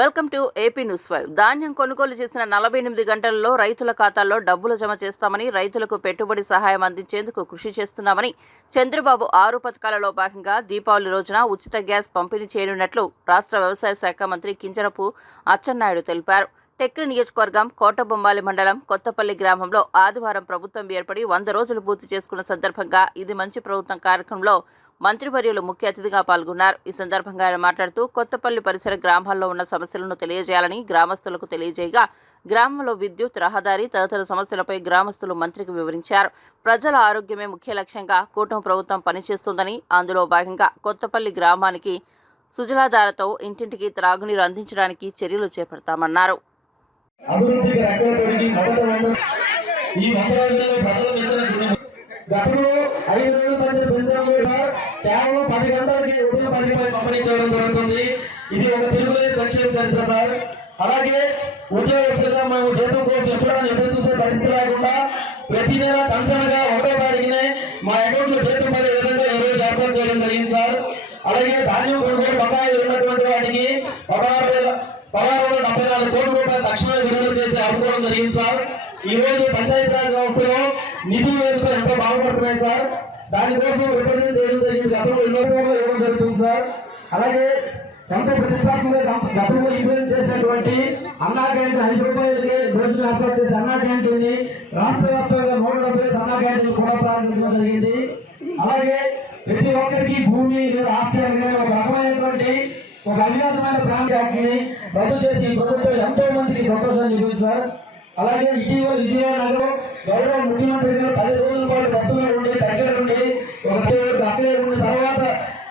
Welcome to AP news 5. ధాన్యం కొనుగోలు చేసిన 48 గంటలలో రైతుల ఖాతాల్లో డబ్బులు జమ చేస్తామని, రైతులకు పెట్టుబడి సహాయం అందించేందుకు కృషి చేస్తున్నామని చంద్రబాబు 6 పథకాలలో భాగంగా దీపావళి రోజున ఉచిత గ్యాస్ పంపిణీ చేయనున్నట్లు రాష్ట్ర వ్యవసాయ శాఖ మంత్రి కింజరపు అచ్చెన్నాయుడు తెలిపారు. టెక్రి నియోజకవర్గం కోటబొమ్మాలి మండలం కొత్తపల్లి గ్రామంలో ఆదివారం ప్రభుత్వం ఏర్పడి 100 రోజులు పూర్తి చేసుకున్న సందర్భంగా ఇది మంచి ప్రభుత్వం కార్యక్రమంలో మంత్రివర్యులు ముఖ్య అతిథిగా పాల్గొన్నారు. ఈ సందర్భంగా ఆయన మాట్లాడుతూ కొత్తపల్లి పరిసర గ్రామాల్లో ఉన్న సమస్యలను తెలియజేయాలని గ్రామస్తులకు తెలియజేయగా గ్రామంలో విద్యుత్, రహదారి తదితర సమస్యలపై గ్రామస్తులు మంత్రికి వివరించారు. ప్రజల ఆరోగ్యమే ముఖ్య లక్ష్యంగా కూటమి ప్రభుత్వం పనిచేస్తుందని, అందులో భాగంగా కొత్తపల్లి గ్రామానికి సుజలాధారతో ఇంటింటికి త్రాగునీరు అందించడానికి చర్యలు చేపడతామన్నారు. గతంలో 5 రోజులు పెంచడం కూడా కేవలం 10 గంటలకి ఉదయం 10 పంపిణీ చేయడం జరుగుతుంది. ఇది ఒక తెలుగుదేశం సంక్షేమ చరిత్ర సార్. అలాగే ఉద్యోగస్తులుగా మేము జీతం కోసం ఎప్పుడైనా ఎదురు చూసే పరిస్థితి లేకుండా ప్రతి నెల టంచనగా 1వ తారీఖునే మా అకౌంట్ లో జీతం పడే విధంగా ఈ రోజు ఏర్పాటు చేయడం జరిగింది సార్. అలాగే ధాన్యం కొనుగోలు బకాయిలు ఉన్నటువంటి వాటికి 1674 కోట్ల రూపాయలు తక్షణమే విడుదల చేసి ఆదుకోవడం జరిగింది సార్. ఈ రోజు పంచాయతీరాజ్ వ్యవస్థలో నిధులు వేరుతో ఎంతో బాగుపడుతున్నాయి సార్. దానికోసం రిప్రజెంట్ చేయడం జరిగింది. గతంలో ఎన్నో ఇవ్వడం జరుగుతుంది సార్. అలాగే ఎంతో ప్రతిష్టాత్మకంగా గతంలో ఇంప్లిమెంట్ చేసినటువంటి అన్నా క్యాంటీన్ 5 రూపాయలకి రోజులు ఏర్పాటు చేసి అన్నా క్యాంటీన్ ని రాష్ట్ర వ్యాప్తంగా 175 అన్నా క్యాంటీన్ కూడా ప్రారంభించడం జరిగింది. అలాగే ప్రతి ఒక్కరికి భూమి లేదా ఆస్తి అనేది ఒక రకమైనటువంటి ఒక అవినాశమైన ప్రాంతాన్ని రద్దు చేసి ప్రభుత్వం ఎంతో మందికి సంతోషాన్ని ఇవ్వండి సార్. అలాగే ఇటీవల విజయవాడలో గౌరవ ముఖ్యమంత్రి గారు 10 రోజుల పాటు బస్సులో ఉండి దగ్గర నుండి అక్కడే ఉన్న తర్వాత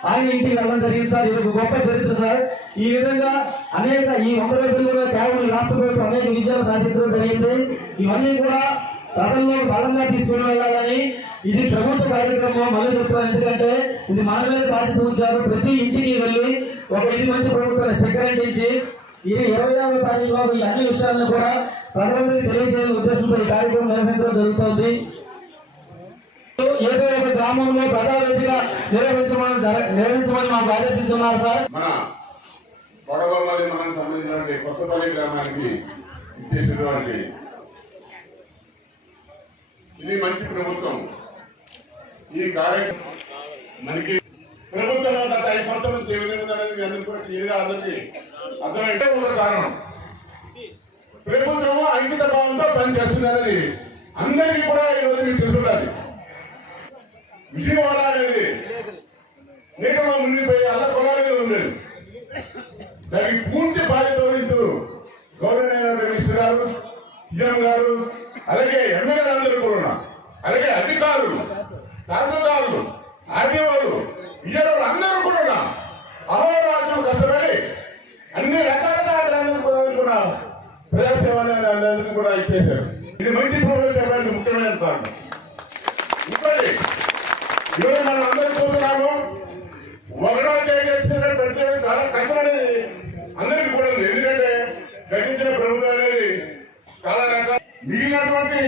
ఆయన ఇంటికి వెళ్ళడం జరిగింది సార్. ఇది గొప్ప చరిత్ర సార్. ఈ విధంగా అనేక ఈ 100 రోజుల్లో కేవలం రాష్ట్ర ప్రభుత్వం అనేక విజయాలు సాధించడం జరిగింది. ఇవన్నీ కూడా ప్రజల్లో బలంగా తీసుకుని వెళ్ళాలని ఇది ప్రభుత్వ కార్యక్రమం మళ్ళీ చెప్తున్నాను. ఎందుకంటే ఇది మన మీద బాధ్యత ఉంచారు. ప్రతి ఇంటికి వెళ్ళి ఒక ఇది మంచి ప్రభుత్వాన్ని సెక్రటరీ ఇది 26వ తారీఖులో ఈ అన్ని విషయాలను కూడా ప్రజలకు తెలియజేయాలని ఉద్దేశంతో ఈ కార్యక్రమం నిర్వహించడం జరుగుతుంది. ఏదో ఒక గ్రామంలో ప్రజావేదిగా నిర్వహించమని మాకు ఆదేశించున్నారు సార్. మన కొడవల్లి మనం సంబంధించిన కొత్తపల్లి గ్రామానికి ఇచ్చేసినటువంటి ఇది మంచి ప్రభుత్వం. ఈ కార్యక్రమం మనకి ప్రభుత్వం గత 5 సంవత్సరాలు ఏ విధంగా అనేది అందరూ కూడా క్లియర్గా అర్థమైతే ఒక కారణం ప్రభుత్వం అంకిత భావంతో పనిచేస్తుంది అనేది అందరికీ కూడా ఈరోజు మీకు తెలుసుండాలి. విజయవాడ అనేది నిగమ మునిగిపోయి అలా కొనాలి ఉండేది. దానికి పూర్తి బాధ్యత వహించారు గౌరవనీయ మినిస్టర్ గారు, సీఎం గారు, అలాగే ఎమ్మెల్యేలు అందరూ కూడా, అలాగే అధికారులు, తహసీల్దారులు, ఆర్డీఓలు, విజయవాడ అందరూ కూడా అహోరాత్రులు కష్టపడి అన్ని రకాలుగా కూడా ప్రజాసేవ అనేది కూడా ఇచ్చేశారు. ఇది మంచి ప్రభుత్వం చెప్పడానికి ముఖ్యమైన కారణం. ఇంకోటి ఈరోజు మనం అందరూ చూస్తున్నాము. ఒకటో పెట్టడం చాలా కష్టం అనేది అందరికీ కూడా ఉంది. ఎందుకంటే గతించిన ప్రభుత్వం అనేది చాలా రకాల మిగిలినటువంటి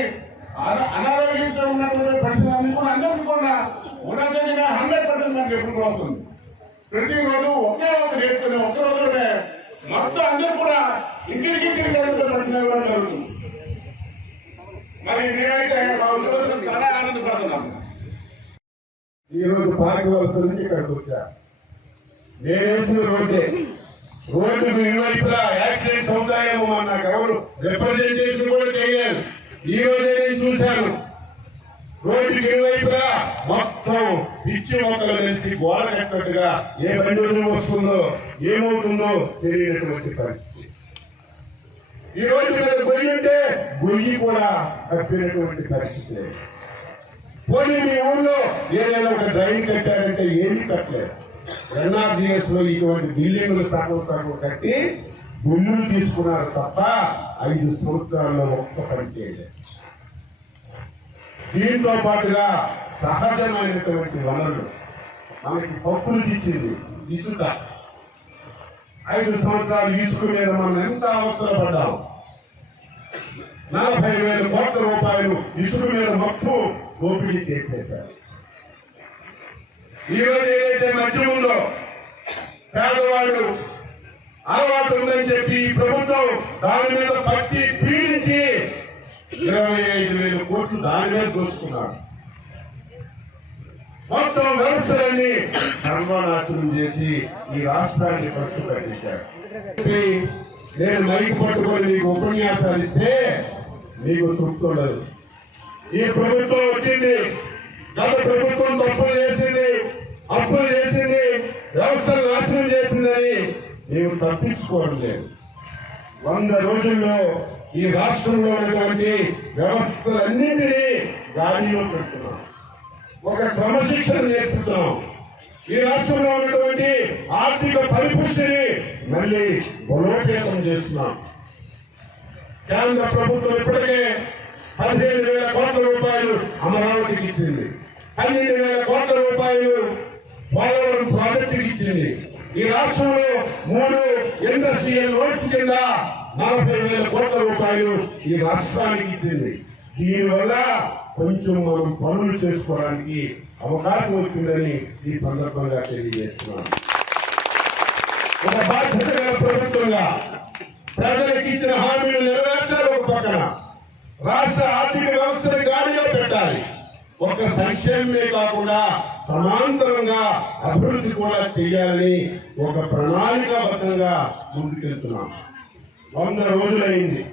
అనారోగ్యంతో ఉన్నటువంటి పరిస్థితులన్నీ కూడా అందరికీ కూడా ఉన్నతంగా 100% మనకి ఎప్పుడు అవుతుంది. ప్రతిరోజు ఒకే ఒక నేర్చుకుని ఒక్క రోజులోనే మొత్తం అందరూ కూడా ఇంటికి పట్టిన కూడా జరుగుతుంది. మరి నేనైతే చాలా ఆనందపడుతున్నాను. ఈరోజు పార్టీ వలస నుంచి ఇక్కడికి వచ్చా. నేను వేసిన రోడ్డుకు ఇరువైపులా యాక్సిడెంట్స్ అవుతాయేమో నాకు ఎవరు రిప్రజెంటేషన్ కూడా చేయలేదు. ఈ రోజే నేను చూశాను. రోడ్డుకి ఇరువైపులా మొత్తం పిచ్చి మొక్కలు కలిసి గోడ కట్టినట్టుగా ఏ బండి వస్తుందో ఏమవుతుందో తెలియనటువంటి పరిస్థితి. ఈ రోజు మీద గొయ్యి ఉంటే గొయ్యి కూడా కప్పినటువంటి పరిస్థితి. పోనీ మీ ఊళ్ళో ఏదైనా ఒక డ్రైన్ కట్టారంటే ఏమీ కట్టలేదు. ఎన్ఆర్జీఎస్ లో ఇటువంటి బిల్డింగ్లు సగం కట్టి భూములు తీసుకున్నారు తప్ప 5 సంవత్సరాల్లో ఒక్క పని చేయలేదు. దీంతో పాటుగా సహజమైనటువంటి వనరులు మనకి పప్పులు తెచ్చింది ఇసుక. 5 సంవత్సరాలు ఇసుక మీద మనం ఎంత అవసరపడ్డాం. 40,000 కోట్ల రూపాయలు ఇసుక మీద మొత్తం దోపిడీ చేసేశారు. ఈ రోజు ఏదైతే మద్యం ఉందో పేదవాళ్ళు అలవాటు ఉందని చెప్పి ఈ ప్రభుత్వం దాని మీద పట్టి పీడించి 25,000 కోట్లు దాని మీద దోచుకున్నారు. మొత్తం వ్యవస్థలన్నీ సర్వనాశనం చేసి ఈ రాష్ట్రాన్ని ఫస్ట్ కట్టించారు. నేను మైకి పట్టుకొని నీకు ఉపన్యాసాలు ఇస్తే నీకు తృప్తి ఉండదు. ఈ ప్రభుత్వం వచ్చింది, గత ప్రభుత్వం తప్పులు చేసింది, అప్పులు చేసింది, వ్యవస్థను నాశనం చేసిందని నీవు తప్పించుకోవడం లేదు. 100 రోజుల్లో ఈ రాష్ట్రంలో ఉన్నటువంటి వ్యవస్థలన్నింటినీ గాడిలో పెడుతున్నాం. ఒక క్రమశిక్షణ నేర్పుతున్నాం. ఈ రాష్ట్రంలో ఉన్నటువంటి ఆర్థిక పరిపుష్టిని మళ్ళీ బలోపేతం చేస్తున్నాం. కేంద్ర ప్రభుత్వం ఇప్పటికే 15,000 కోట్ల రూపాయలు అమరావతికి ఇచ్చింది, 12,000 కోట్ల రూపాయలు పోలవరం ప్రాజెక్టుకి ఇచ్చింది. ఈ రాష్ట్రంలో 3 ఇండస్ట్రియల్ లోన్స్ కింద 40,000 కోట్ల రూపాయలు ఈ రాష్ట్రానికి ఇచ్చింది. దీనివల్ల కొంచెం మనం పనులు చేసుకోవడానికి అవకాశం వచ్చిందని ఈ సందర్భంగా తెలియజేస్తున్నాను. ఒక బాధ్యత గల ప్రభుత్వంగా ప్రజలకు ఇచ్చిన హామీలు నెరవేర్చాలి. ఒక పక్కన రాష్ట్ర ఆర్థిక వ్యవస్థను గాడిలో పెట్టాలి. ఒక సంక్షేమమే కాకుండా సమాంతరంగా అభివృద్ధి కూడా చేయాలని ఒక ప్రణాళికాబద్ధంగా ముందుకెళ్తున్నాం. 100 రోజులైంది.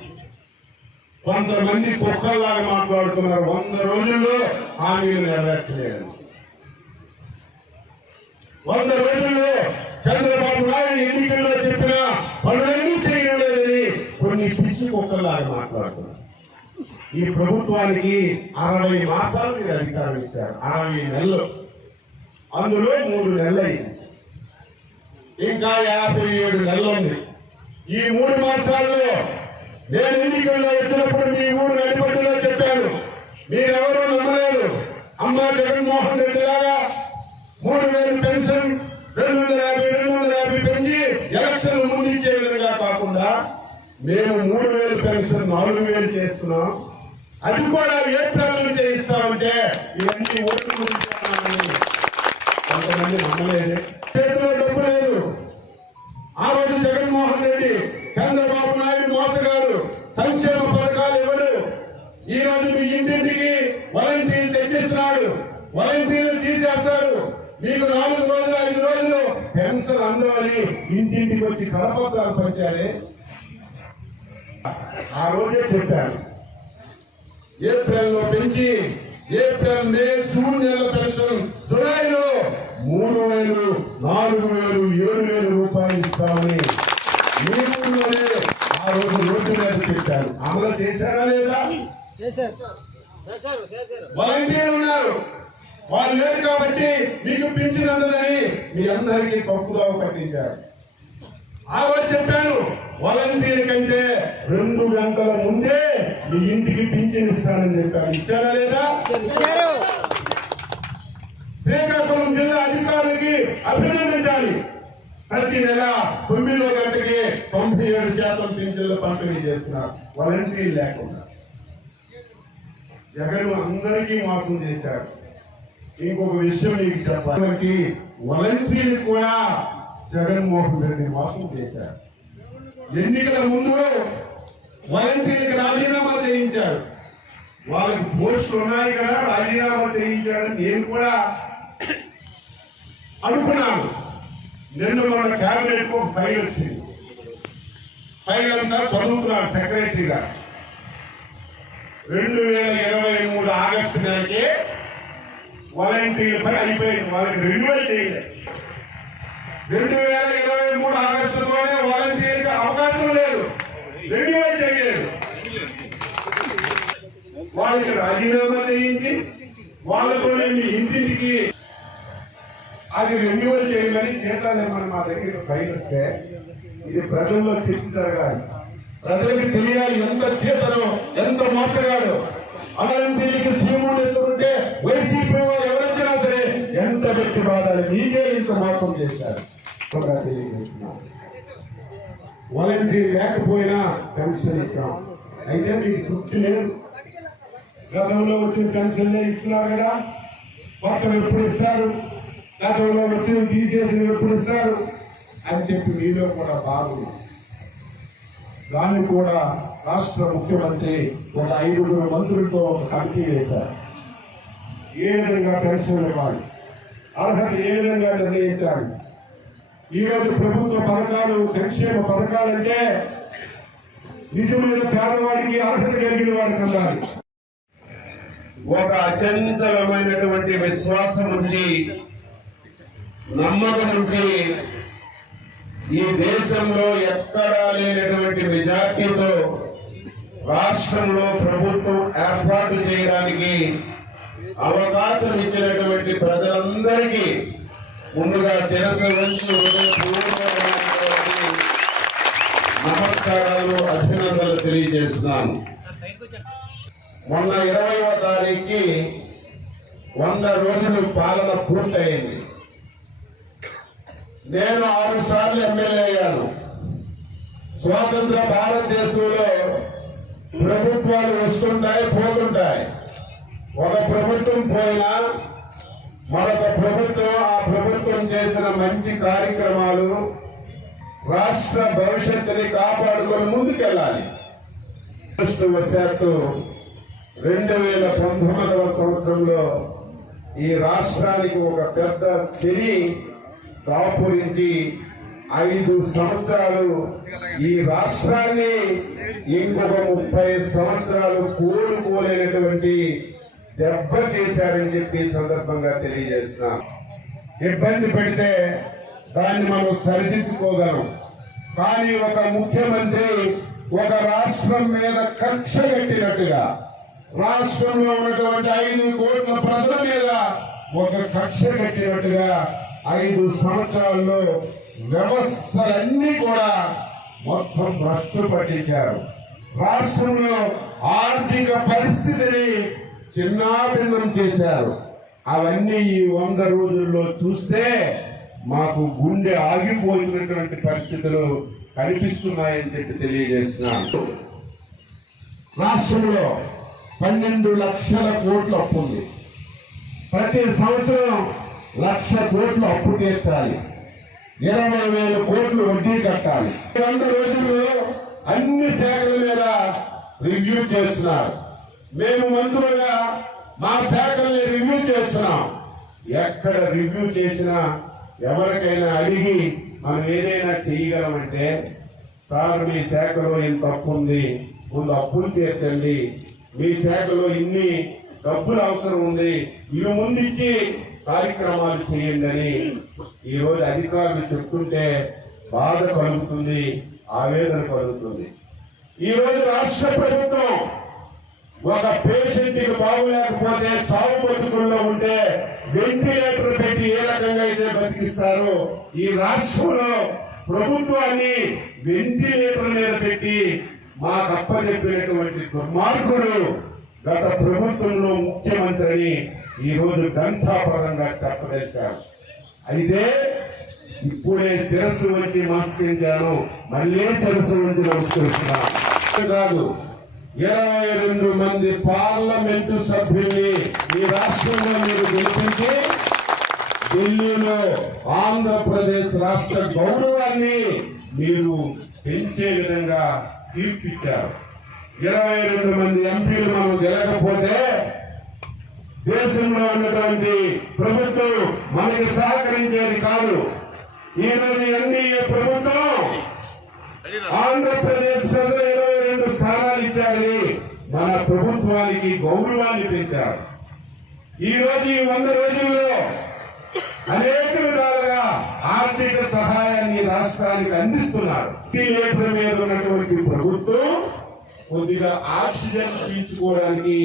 కొంతమంది కుక్కల్లాగా మాట్లాడుతున్నారు. 100 రోజుల్లో హామీలు నెరవేర్చలేదు. 100 రోజుల్లో చంద్రబాబు నాయుడు ఎన్నికల్లో చెప్పిన పనులన్నీ చేయడం లేదని కొన్ని పిచ్చి కుక్కల్లాగా మాట్లాడుతున్నారు. ఈ ప్రభుత్వానికి 60 మాసాలు మీరు అధికారం ఇచ్చారు, 60 నెలలు. అందులో 3 నెలలు అయింది, ఇంకా 57 నెలలు ఉంది. ఈ 3 మాసాల్లో నేను ఎన్నికల్లో వచ్చినప్పుడు మీ ఊరు నడిపట్టులో చెప్పాను, మీరెవరూ నమ్మలేదు. అమ్మా జగన్మోహన్ రెడ్డి లాగా 3,000 పెన్షన్ 250 పెంచి ఎలక్షన్ ముందు ఇచ్చే విధంగా కాకుండా మేము 3,000 పెన్షన్ 4,000 చేస్తున్నాం. అది కూడా ఏప్రిల్ నుంచే ఇస్తామంటే ఇవన్నీ ఓట్లు గురించి కొంతమంది నమ్మలేదు. చేతిలో డబ్బు లేదు. ఆ రోజు జగన్మోహన్ రెడ్డి, చంద్రబాబు నాయుడు మోసగాడు, సంక్షేమ పథకాలు ఇవ్వడు. ఈ రోజు మీ ఇంటింటికి వాలంటీర్లు తెచ్చిస్తున్నాడు, వాలంటీర్లు తీసేస్తాడు. మీకు 4 రోజులు 5 రోజులు పెన్షన్ అందరని ఇంటింటికి వచ్చి కరపత్రాలు పంచాలి. ఆ రోజే చెప్పాను, ఏప్రిల్లో పెంచి ఏప్రిల్, మే, జూన్ నెలల పెన్షన్ జులైలో 3,000, 4,000, 7,000 రూపాయలు ఇస్తామని మీ ఊళ్ళోనే ఆ రోజు రోడ్డు మీద చెప్పారు. అమలు చేశారా లేదా? వాలంటీర్లు ఉన్నారు, వాళ్ళు లేరు కాబట్టి మీకు పింఛన్ అందదని మీ అందరికీ తప్పుదోవ పట్టించారు. ఆ రోజు చెప్పాను, వాలంటీర్ కంటే 2 గంటల ముందే మీ ఇంటికి పింఛన్ ఇస్తానని చెప్పాను. ఇచ్చారా లేదా? శ్రీకాకుళం జిల్లా అధికారులకి అభినందించాలి. ప్రతి నెల 9వ గంటకి 97% పింఛన్లు పంపిణీ చేస్తున్నారు వాలంటీర్ లేకుండా. జగన్ అందరికీ మోసం చేశారు. ఇంకొక విషయం మీకు చెప్పాలి, వాలంటీర్లు కూడా జగన్మోహన్ రెడ్డి మోసం చేశారు. ఎన్నికల ముందు వాలంటీర్లకు రాజీనామా చేయించారు. వాళ్ళకి పోస్టులు ఉన్నాయి కదా, రాజీనామా చేయించాడని నేను కూడా అనుకున్నాను. నిన్న మన క్యాబినెట్ కు ఒక ఫైల్ వచ్చింది. ఫైల్ అంతా చదువుతున్నారు సెక్రటరీ గారు. 2023 ఆగస్టు నెలకే వాలంటీర్ల పని అయిపోయింది, వాళ్ళకి రెన్యువల్ చేయలేదు. 2023 ఆగస్టులోనే వాలంటీర్కి అవకాశం లేదు, రెన్యువల్ చేయలేదు. వాళ్ళకి రాజీనామా చేయించి వాళ్ళతో ఇంటింటికి అది రెన్యువల్ చేయమని జీతాలు మనం మా దగ్గర ఫైల్ వస్తే ఇది ప్రజల్లో చర్చ జరగాలి. ప్రజలకు తెలియాలి ఎంత చేతనో ఎంత మోసగాడు. అమరావతికి సీఎం ఎత్తుకుంటే వైసీపీ వాళ్ళు ఎవరైనా సరే ఎంత పెట్టి బాధాలి, మీకే ఇంత మోసం చేశారు. వాలంటీర్ లేకపోయినా పెన్షన్ ఇచ్చాం, అయితే మీకు తృప్తి లేదు. గతంలో వచ్చిన పెన్షన్లే ఇస్తున్నారు కదా, కొత్తలు ఎప్పుడు ఇస్తారు? గతంలో వచ్చిన తీసేసిన ఎప్పుడు ఇస్తారు? అని చెప్పి మీలో కూడా బాగుంది. దాన్ని కూడా రాష్ట్ర ముఖ్యమంత్రి ఒక 5 మంత్రులతో ఒక కమిటీ వేశారు. ఏ విధంగా పెన్షన్ ఇవ్వాలి, అర్హత ఏ విధంగా నిర్ణయించాలి. ఈరోజు ప్రభుత్వ పథకాలు, సంక్షేమ పథకాలంటే నిజమైన పేదవాడికి అర్హత కలిగిన వాడికి అందాలి. ఒక అచంచలమైనటువంటి విశ్వాసం ఉంచి, నమ్మకం ఉంచి, ఈ దేశంలో ఎక్కడా లేనటువంటి మెజార్టీతో రాష్ట్రంలో ప్రభుత్వం ఏర్పాటు చేయడానికి అవకాశం ఇచ్చినటువంటి ప్రజలందరికీ ముందుగా శిరస్సు వంచి నమస్కారాలు, అభినందనలు తెలియజేస్తున్నాను. మొన్న 20వ తారీఖుకి 100 రోజులు పాలన పూర్తయింది. నేను 6 సార్లు ఎమ్మెల్యే అయ్యాను. స్వాతంత్ర భారతదేశంలో ప్రభుత్వాలు వస్తుంటాయి, పోతుంటాయి. ఒక ప్రభుత్వం పోయినా మరొక ప్రభుత్వం ఆ ప్రభుత్వం చేసిన మంచి కార్యక్రమాలు రాష్ట్ర భవిష్యత్తుని కాపాడుకొని ముందుకెళ్ళాలి. అదృష్టవశాత్తు 2019వ సంవత్సరంలో ఈ రాష్ట్రానికి ఒక పెద్ద శని దాపురించి 5 సంవత్సరాలు ఈ రాష్ట్రాన్ని ఇంకొక 30 సంవత్సరాలు కోలుకోలేనటువంటి దెబ్బ చేశారని చెప్పి సందర్భంగా తెలియజేస్తున్నాం. ఇబ్బంది పెడితే దాన్ని మనం సరిదిద్దుకోగలం. కానీ ఒక ముఖ్యమంత్రి ఒక రాష్ట్రం మీద కక్ష కట్టినట్టుగా, రాష్ట్రంలో ఉన్నటువంటి 5 కోట్ల ప్రజల మీద ఒక కక్ష కట్టినట్టుగా 5 సంవత్సరాల్లో వ్యవస్థలన్నీ కూడా మొత్తం భ్రష్టు పట్టించారు. రాష్ట్రంలో ఆర్థిక పరిస్థితిని చిన్నాభిన్నం చేశారు. అవన్నీ ఈ 100 రోజుల్లో చూస్తే మాకు గుండె ఆగిపోయినటువంటి పరిస్థితులు కనిపిస్తున్నాయని చెప్పి తెలియజేస్తున్నాను. రాష్ట్రంలో 12 లక్షల కోట్ల అప్పు ఉంది. ప్రతి సంవత్సరం 1,00,000 కోట్లు అప్పు తీర్చాలి, 20,000 కోట్లు వడ్డీ కట్టాలి. 100 రోజుల్లో అన్ని శాఖల మీద రివ్యూ చేస్తున్నారు. మేము మంత్రులుగా మా శాఖల్ని రివ్యూ చేస్తున్నాం. ఎక్కడ రివ్యూ చేసినా ఎవరికైనా అడిగి మనం ఏదైనా చేయగలమంటే, సార్ మీ శాఖలో ఇంత అప్పు ఉంది, ముందు అప్పులు తీర్చండి, మీ శాఖలో ఇన్ని డబ్బులు అవసరం ఉంది, ఇవి ముందిచ్చి కార్యక్రమాలు చేయండి అని ఈరోజు అధికారులు చెప్తుంటే బాధ కలుగుతుంది, ఆవేదన కలుగుతుంది. ఈరోజు రాష్ట్ర ప్రభుత్వం ఒక పేషెంట్ కి బాగులేకపోతే, చావు బతుకుల్లో ఉంటే వెంటిలేటర్ పెట్టి ఏ రకంగా అయితే బతికిస్తారో, ఈ రాష్ట్రంలో ప్రభుత్వాన్ని వెంటిలేటర్ మీద పెట్టి మాకు అప్పచెప్పినటువంటి దుర్మార్గుడు గత ప్రభుత్వంలో ముఖ్యమంత్రిని ఈరోజు గంటాపరంగా చెప్పదలిశారు. అయితే ఇప్పుడే శిరస్సు వచ్చి నమస్కరించాను, మళ్ళీ శిరస్సు వచ్చి నమస్కరిస్తున్నాను. కాదు, 22 మంది పార్లమెంటు సభ్యుల్ని ఈ రాష్ట్రంలో మీరు గెలిపించి ఢిల్లీలో ఆంధ్రప్రదేశ్ రాష్ట్ర గౌరవాన్ని మీరు పెంచే విధంగా తీర్పిచ్చారు. 22 మంది ఎంపీలు మనం గెలకపోతే దేశంలో ఉన్నటువంటి ప్రభుత్వం మనకి సహకరించేది కాదు. ఈరోజు ఎన్డీఏ ప్రభుత్వం ఆంధ్రప్రదేశ్ ప్రజలు 22 స్థానాలు ఇచ్చారని మన ప్రభుత్వానికి గౌరవాన్ని పెంచారు. ఈ రోజు ఈ 100 రోజుల్లో అనేక విధాలుగా ఆర్థిక సహాయాన్ని రాష్ట్రానికి అందిస్తున్నారు. వెంటిలేటర్ మీద ఉన్నటువంటి ప్రభుత్వం కొద్దిగా ఆక్సిజన్ పీల్చుకోవడానికి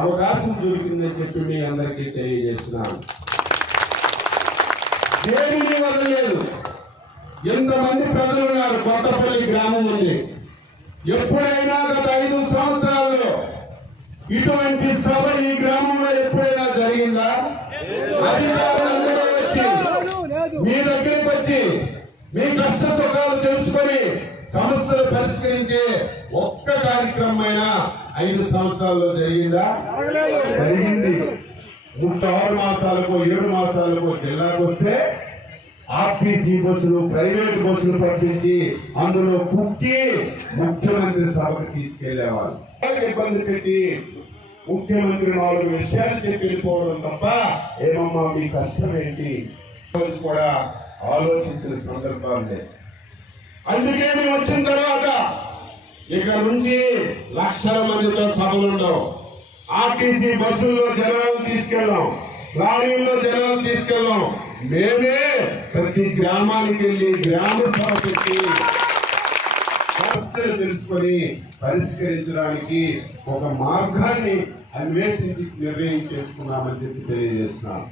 అవకాశం దొరికిందని చెప్పి మీ అందరికీ తెలియజేస్తున్నాను. దేనిని వదలలేదు. ఎంతమంది ప్రజలు ఉన్నారు. కొత్తపల్లి గ్రామం ఉంది. ఎప్పుడైనా గత 5 సంవత్సరాల్లో ఇటువంటి సభ ఈ గ్రామంలో ఎప్పుడైనా జరిగిందా? అధికారులందరూ వచ్చి మీ దగ్గరికి వచ్చి మీ కష్ట సుఖాలు తెలుసుకొని సమస్యలు పరిష్కరించే ఒక్క కార్యక్రమం అయినా 5 సంవత్సరాల్లో జరిగిందా? జరిగింది. 36 మాసాలకో 7 మాసాలకో జిల్లాకు వస్తే ఆర్టీసీ బస్సులు, ప్రైవేట్ బస్సులు పంపించి అందులో కుక్కి ముఖ్యమంత్రి సభకు తీసుకెళ్లేవాళ్ళు. ఇబ్బంది పెట్టి ముఖ్యమంత్రి 4 విషయాలు చెప్పి వెళ్ళిపోవడం తప్ప ఏమమ్మా మీ కష్టం ఏంటి కూడా ఆలోచించిన సందర్భాలు లేదు. అందుకే మేము వచ్చిన తర్వాత ఇక నుంచి లక్షల మందితో సభలు ఉండవు. ఆర్టీసీ బస్సుల్లో జనాలు తీసుకెళ్ళాం, లారీల్లో జనాలు తీసుకెళ్ళాం. మేమే ప్రతి గ్రామానికి వెళ్ళి గ్రామ సభ పెట్టి సమస్యలు తెలుసుకొని పరిష్కరించడానికి ఒక మార్గాన్ని అన్వేషించి నిర్ణయం చేసుకున్నామని చెప్పి తెలియజేస్తున్నాం.